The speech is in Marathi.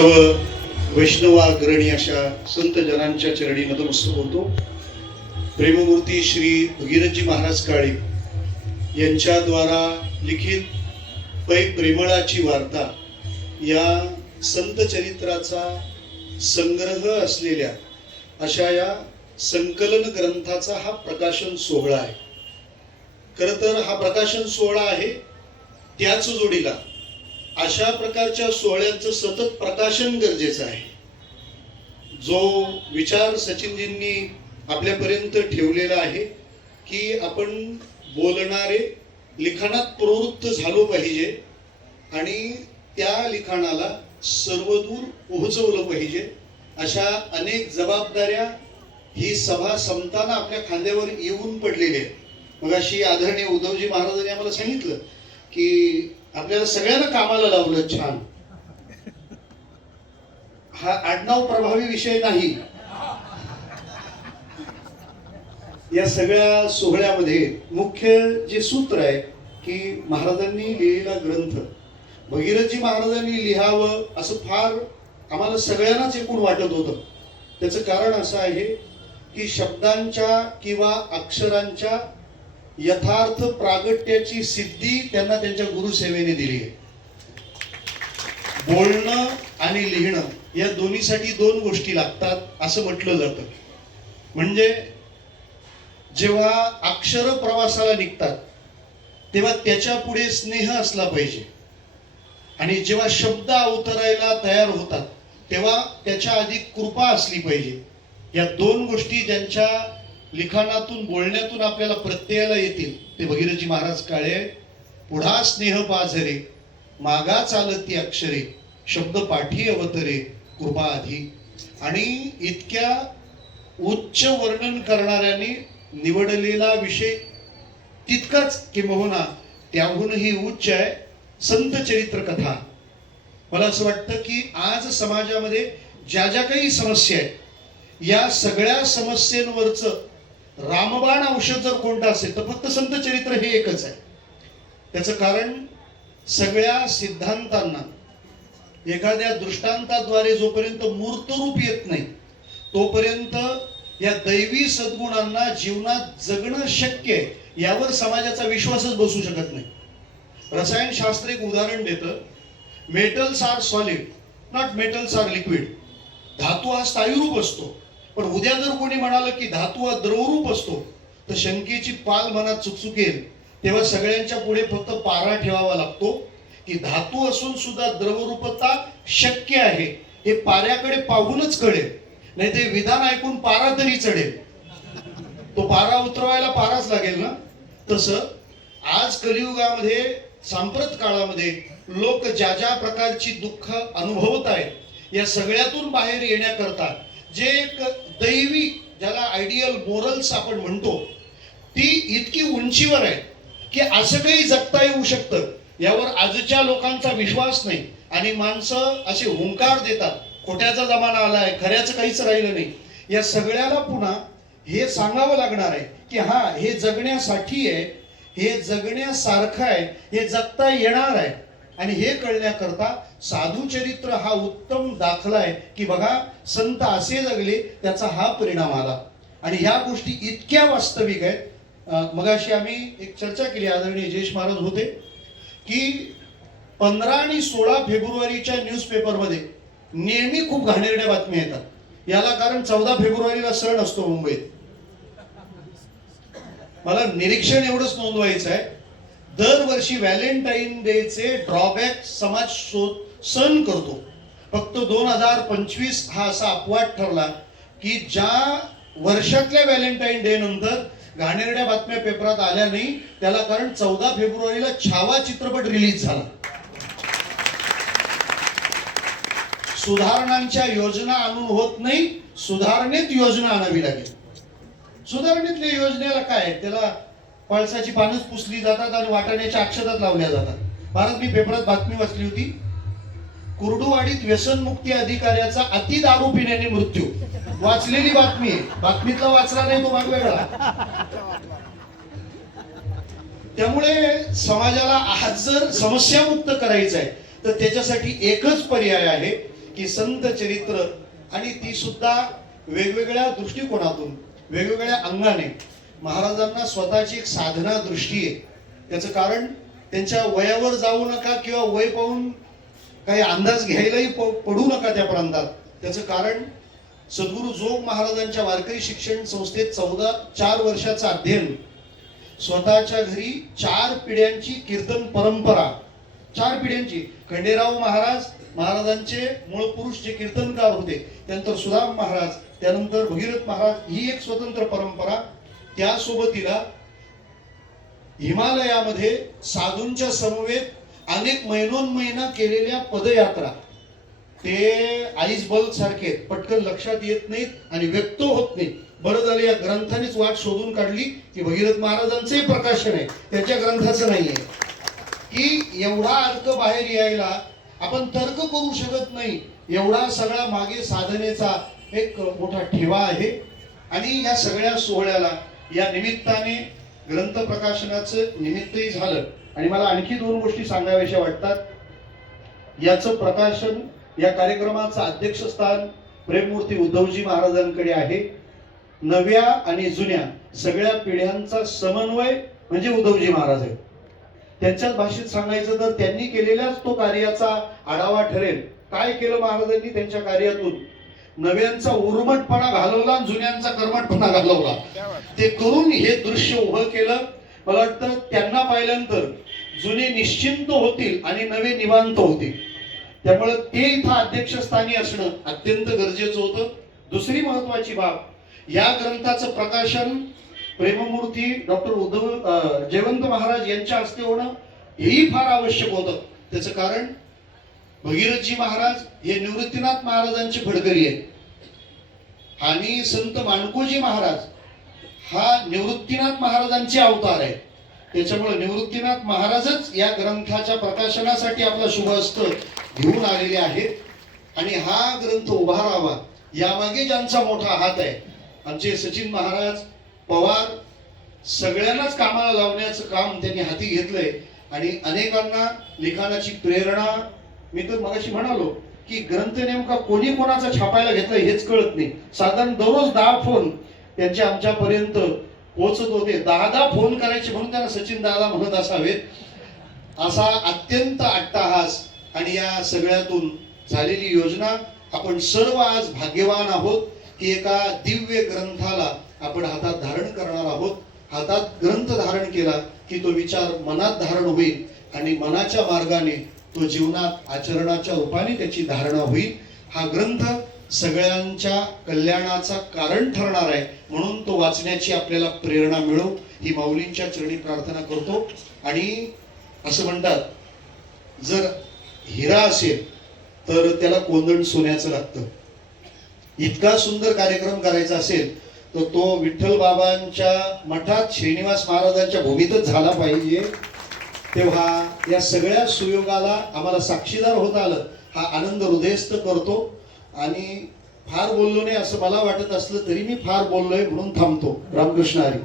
सर्व वैष्णवाग्रणी अशा संत जनांच्या चरणी नतमस्तक होतो. प्रेममूर्ती श्री भगीरथजी महाराज काळे यांच्याद्वारा लिखित पै प्रेमळाची वार्ता या संत चरित्राचा संग्रह असलेल्या अशा या संकलन ग्रंथाचा हा प्रकाशन सोहळा आहे. खरं तर हा प्रकाशन सोहळा आहे त्याच जोडीला अशा प्रकारच्या सोहळ्यांचं सतत प्रकाशन गरजेचं आहे. जो विचार सचिनजींनी आपल्यापर्यंत ठेवलेला आहे की आपण बोलणारे लिखाणात प्रवृत्त झालो पाहिजे आणि त्या लिखाणाला सर्वदूर पोहोचवलं पाहिजे अशा अनेक जबाबदाऱ्या ही सभा संपताना आपल्या खांद्यावर येऊन पडलेली आहेत. मग अशी आदरणीय उद्धवजी महाराजांनी आम्हाला सांगितलं की आपल्याला सगळ्यांना कामाला लावलं छान. हा आडनाव प्रभावी विषय नाही. या सगळ्या सोहळ्यामध्ये मुख्य जे सूत्र आहे की महाराजांनी लिहिलेला ग्रंथ. भगीरथजी महाराजांनी लिहावं असं फार आम्हाला सगळ्यांनाच एकूण वाटत होतं. त्याचं कारण असं आहे की शब्दांच्या किंवा अक्षरांच्या यथार्थ प्रागट्याची सिद्धी त्यांना त्यांच्या गुरुसेवेने दिली आहे. बोलणं आणि लिहिणं या दोन्हीसाठी दोन गोष्टी लागतात असं म्हटलं जातं. म्हणजे जेव्हा अक्षर प्रवासाला निघतात तेव्हा त्याच्या पुढे स्नेह असला पाहिजे. आणि जेव्हा शब्द अवतरायला तयार होतात तेव्हा त्याच्या आधी कृपा असली पाहिजे. या दोन गोष्टी ज्यांच्या लिखाणातून बोलण्यातून आपल्याला प्रत्ययाला येतील. ते भगीरथजी महाराज काळे पुढा स्नेह पाझरे मागा चालती अक्षरे शब्द पाठी अवतरे कृपा आधी. आणि इतक्या उच्च वर्णन करणाऱ्यांनी निवडलेला विषय तितकाच किंबहुना त्याहूनही उच्च आहे संत चरित्र कथा. मला असं वाटतं की आज समाजामध्ये ज्या ज्या काही समस्या आहेत या सगळ्या समस्येंवरचं रामबाण औषध जर कोणतं असेल तर फक्त संत चरित्र हे एकच आहे. त्याचं कारण सगळ्या सिद्धांतांना एखाद्या दृष्टांताद्वारे जोपर्यंत मूर्तरूप येत नाही तोपर्यंत या दैवी सद्गुणांना जीवनात जगणं शक्य आहे यावर समाजाचा विश्वासच बसू शकत नाही. रसायनशास्त्र एक उदाहरण देतं. Metals are solid not metals are liquid धातू हा स्थायुरूप असतो. पण उद्या जर कोणी म्हणालं की धातू हा द्रवरूप असतो तर शंकेची पाल मनात चुकचुकेल. तेव्हा सगळ्यांच्या पुढे फक्त पारा ठेवावा लागतो. की धातू असून सुद्धा द्रवरूपता शक्य आहे हे पाऱ्याकडे पाहूनच कळेल. नाही ते विधान ऐकून पारा तरी चढेल. तो पारा उतरवायला पाराच लागेल ना? तसं आज कलियुगामध्ये सांप्रत काळामध्ये लोक ज्या ज्या प्रकारची दुःख अनुभवत आहेत या सगळ्यातून बाहेर येण्याकरता जे एक दैवी ज्याला आयडियल मोरल्स आपण म्हणतो ती इतकी उंचीवर आहे की असं काही जगता येऊ शकतं यावर आजच्या लोकांचा विश्वास नाही. आणि माणसं असे हुंकार देतात खोट्याचा जमाना आला आहे खऱ्याचं काहीच राहिलं नाही. या सगळ्याला पुन्हा हे सांगावं लागणार आहे की हा हे जगण्यासाठी आहे हे जगण्यासारखं आहे हे जगता येणार आहे. आणि हे कळण्याकरता साधू चरित्र हा उत्तम दाखला आहे की बघा संत असे जगले त्याचा हा परिणाम आला. आणि ह्या गोष्टी इतक्या वास्तविक आहेत. मगाशी आम्ही एक चर्चा केली आदरणीय जयेश महाराज होते की पंधरा आणि सोळा फेब्रुवारीच्या न्यूजपेपरमध्ये नेहमी खूप घाणेरड्या बातम्या येतात. याला कारण चौदा फेब्रुवारीला सण असतो मुंबईत. मला निरीक्षण एवढंच नोंदवायचं आहे. दरवर्षी व्हॅलेंटाईन डेचे ड्रॉबॅक समाज शोध सण करतो. फक्त दोन हजार पंचवीस हा असा अपवाद ठरला की ज्या वर्षातल्या व्हॅलेंटाईन डे नंतर घाणेरड्या बातम्या पेपरात आल्या नाही त्याला कारण चौदा फेब्रुवारीला छावा चित्रपट रिलीज झाला. सुधारणांच्या योजना आणून होत नाही सुधारणेत योजना आणावी लागेल. सुधारणेतल्या योजनेला काय आहे? त्याला पळसाची पानच पुसली जातात आणि वाटाण्याच्या अक्षरात लावल्या जातात. भारत मी पेपरात बातमी वाचली होती. कुर्डुवाडीत व्यसनमुक्ती अधिकाऱ्याचा अति दारू पिण्याने मृत्यू. वाचलेली बातमी आहे. बातमीतला वाचला नाही तो भाग वेगळा. त्यामुळे समाजाला आज जर समस्यामुक्त करायचं आहे. तर त्याच्यासाठी एकच पर्याय आहे की संत चरित्र. आणि ती सुद्धा वेगवेगळ्या दृष्टिकोनातून वेगवेगळ्या अंगाने महाराजांना स्वतःची एक साधना दृष्टी आहे. त्याचं कारण त्यांच्या वयावर जाऊ नका किंवा वय पाहून काही अंदाज घ्यायलाही प- पडू नका त्या प्रांतात. त्याचं कारण सद्गुरू जोग महाराजांच्या वारकरी शिक्षण संस्थेत चौदा चार वर्षाचं अध्ययन. स्वतःच्या घरी चार पिढ्यांची कीर्तन परंपरा. चार पिढ्यांची. खंडेराव महाराज महाराजांचे मूळ पुरुष जे कीर्तनकार होते त्यानंतर सुदाम महाराज त्यानंतर भगीरथ महाराज ही एक स्वतंत्र परंपरा. त्यासोबतीला हिमालयामध्ये साधूंच्या समवेत अनेक महिनोन महिना केलेल्या पदयात्रा. ते आईस बल्ब सारखे पटकन लक्षात येत नाहीत आणि व्यक्त होत नाही बरं झालं या ग्रंथानेच वाट शोधून काढली की भगीरथ महाराजांचंही प्रकाशन आहे त्यांच्या ग्रंथाचं नाहीये. की एवढा अर्थ बाहेर यायला आपण तर्क करू शकत नाही एवढा सगळा मागे साधनेचा एक मोठा ठेवा आहे. आणि या सगळ्या सोहळ्याला या निमित्ताने ग्रंथ प्रकाशनाचं निमित्तही झालं. आणि मला आणखी दोन गोष्टी सांगाव्याशा वाटतात. याचं प्रकाशन या कार्यक्रमाचं अध्यक्षस्थान प्रेममूर्ती उद्धवजी महाराजांकडे आहे. नव्या आणि जुन्या सगळ्या पिढ्यांचा समन्वय म्हणजे उद्धवजी महाराज आहे त्यांच्याच भाषेत सांगायचं तर त्यांनी केलेल्याच तो कार्याचा आढावा ठरेल. काय केलं महाराजांनी त्यांच्या कार्यातून? नव्यांचा उर्मटपणा घालवला आणि जुन्यांचा कर्मटपणा घालवला. ते करून हे दृश्य उभं केलं. मला वाटतं त्यांना पाहिल्यानंतर जुने निश्चिंत होतील आणि नवे निवांत होतील. त्यामुळे ते इथं अध्यक्षस्थानी असणं अत्यंत गरजेचं होतं. दुसरी महत्वाची बाब या ग्रंथाचं प्रकाशन प्रेममूर्ती डॉक्टर उद्धव जयवंत महाराज यांच्या हस्ते होणं हेही फार आवश्यक होतं. त्याचं कारण भगीरथजी महाराज हे निवृत्तीनाथ महाराजांचे फडकरी आहेत. आणि संत माणकोजी महाराज हा निवृत्तीनाथ महाराजांचे अवतार आहे त्याच्यामुळे निवृत्तीनाथ महाराजच या ग्रंथाच्या प्रकाशनासाठी आपला शुभहस्त घेऊन आलेले आहेत. आणि हा ग्रंथ उभा राहावा यामागे ज्यांचा मोठा हात आहे. आमचे सचिन महाराज पवार सगळ्यांनाच कामाला लावण्याचं काम त्यांनी हाती घेतलंय. आणि अनेकांना लिखाणाची प्रेरणा मी तर मगाशी म्हणालो की ग्रंथ नेमका कोणी कोणाचा छापायला घेतला हेच कळत नाही. साधारण दररोज दहा फोन त्यांच्या आमच्यापर्यंत पोहोचत होते. दहा दहा फोन करायचे म्हणून त्यांना सचिन दादा म्हणत असावेत. असा अत्यंत अट्टाहास आणि या सगळ्यातून झालेली योजना आपण सर्व आज भाग्यवान आहोत की एका दिव्य ग्रंथाला आपण हातात धारण करणार आहोत. हातात ग्रंथ धारण केला की तो विचार मनात धारण होईल आणि मनाच्या मार्गाने तो जीवनात आचरणाच्या रूपाने त्याची धारणा होईल. हा ग्रंथ सगळ्यांच्या कल्याणाचा कारण ठरणार आहे म्हणून तो वाचण्याची आपल्याला प्रेरणा मिळो. ही माऊलींच्या चरणी प्रार्थना करतो. आणि असं म्हणतात जर हिरा असेल तर त्याला कोंदण सोन्याचं लागतं. इतका सुंदर कार्यक्रम करायचा असेल तर तो विठ्ठल बाबांच्या मठात श्रीनिवास महाराजांच्या भूमीतच झाला पाहिजे. तेव्हा या सगळ्या सुयोगाला आम्हाला साक्षीदार होता आलं. हा आनंद हृदयस्थ करतो. आणि फार बोललो नाही असं मला वाटत असलं तरी मी फार बोललोय म्हणून थांबतो. रामकृष्ण हरी.